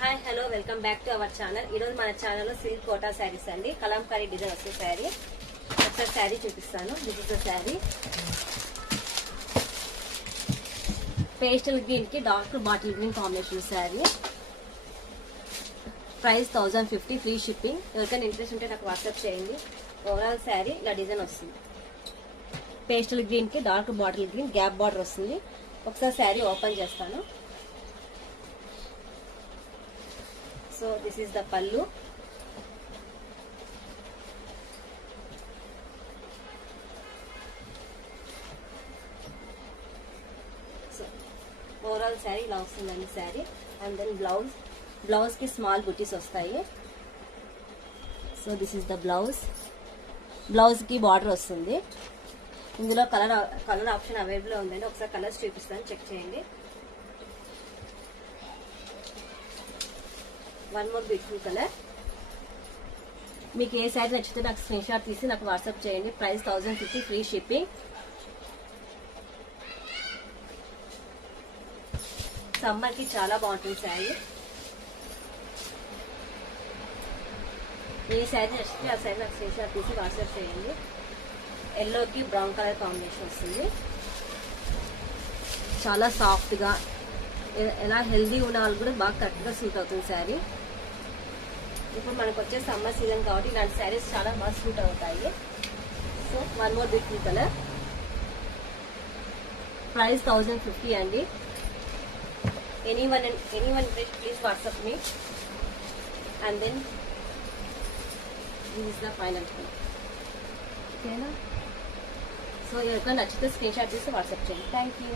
Hi hello welcome back to our channel. ఈరోజు మన ఛానల్లో సిల్క్ కోటా శారీస్ అండి, కలంకారీ డిజైన్ వస్తుంది శారీ. ఒకసారి శారీ చూపిస్తాను. This is the sari. Pastel green కి dark bottle green combination sari. Price 1050, free shipping. ఎవరికైనా ఇంట్రెస్ట్ ఉంటే నాకు వాట్సాప్ చేయండి. ఓవరాల్ శారీ ఇలా డిజైన్ వస్తుంది. పేస్టల్ గ్రీన్ కి dark bottle green gap border వస్తుంది. ఒకసారి శారీ ఓపెన్ చేస్తాను. So this is the pallu. So overall saree ఇలా వస్తుందండి saree. And then blouse కి small booties వస్తాయి. So this is the blouse కి బార్డర్ వస్తుంది. ఇందులో కలర్ ఆప్షన్ అవైలబుల్ ఉందండి. ఒకసారి కలర్స్ చూపిస్తాను, చెక్ చేయండి. One more beautiful colour. మీకు ఏ శారీ నచ్చితే నాకు స్క్రీన్ షాట్ తీసి నాకు వాట్సాప్ చేయండి. Price 1050, free shipping. సమ్మర్ కి చాలా బాగుంటుంది శారీ. ఏ శారీ నచ్చితే ఆ శారీ నాకు స్క్రీన్ షాట్ తీసి వాట్సాప్ చేయండి. ఎల్లోకి బ్రౌన్ కలర్ కాంబినేషన్ వస్తుంది. చాలా సాఫ్ట్గా, ఎలా హెల్దీ ఉన్న వాళ్ళు కూడా బాగా కరెక్ట్గా సూట్ అవుతుంది శారీ. ఇప్పుడు మనకు వచ్చే సమ్మర్ సీజన్ కాబట్టి ఇలాంటి శారీస్ చాలా బాగా సూట్ అవుతాయి. So one more beautiful colour. Price 1050 అండి. Anyone please WhatsApp me. And then this is the final colour. ఓకేనా? సో ఎవరికైనా నచ్చితే స్క్రీన్ షాట్ తీసి వాట్సాప్ చేయండి. Thank you.